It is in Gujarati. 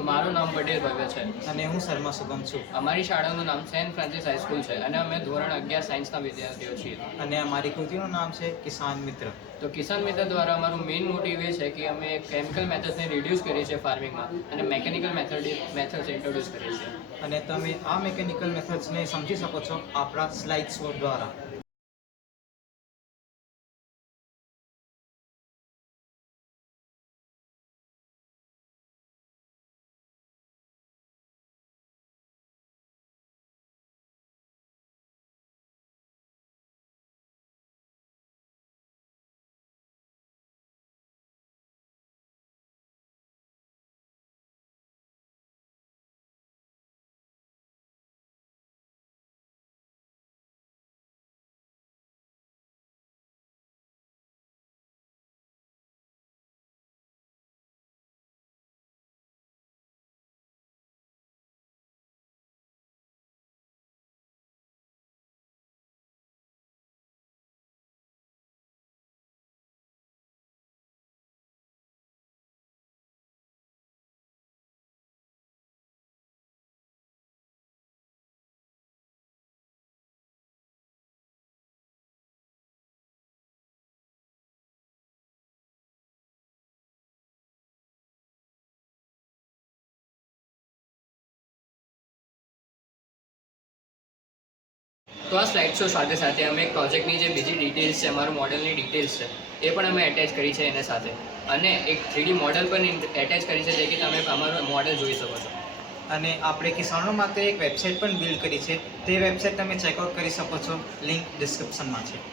તો મારું નામ પટેલ ભવ્ય છે અને હું શર્મા શુભમ છું. અમારી શાળાનું નામ સેન્ટ ફ્રાન્સિસ હાઈસ્કૂલ છે અને અમે ધોરણ 11 સાયન્સના વિદ્યાર્થીઓ છીએ. અને અમારી કૃતિનું નામ છે કિસાન મિત્ર. તો કિસાન મિત્ર દ્વારા અમારું મેઇન મોટિવ એ છે કે અમે કેમિકલ મેથડ્સને રિડ્યુસ કરીએ છીએ ફાર્મિંગમાં અને મેકેનિકલ મેથડ્સ ઇન્ટ્રોડ્યુસ કરીએ છીએ. અને તમે આ મિકેનિકલ મેથડ્સને સમજી શકો છો આપણા સ્લાઇડ શો દ્વારા. તો આ સ્લાઇડ શો સાથે સાથે અમે એક પ્રોજેક્ટની જે બીજી ડિટેલ્સ છે, અમારું મોડલની ડિટેલ્સ છે, એ પણ અમે એટેચ કરી છે એના સાથે, અને એક 3D મોડલ પણ એટેચ કરી છે જેથી તમે અમારું મોડલ જોઈ શકો છો. અને આપણે કિસાનો માટે એક વેબસાઇટ પણ બિલ્ડ કરી છે. તે વેબસાઇટ તમે ચેકઆઉટ કરી શકો છો. લિંક ડિસ્ક્રિપ્શનમાં છે.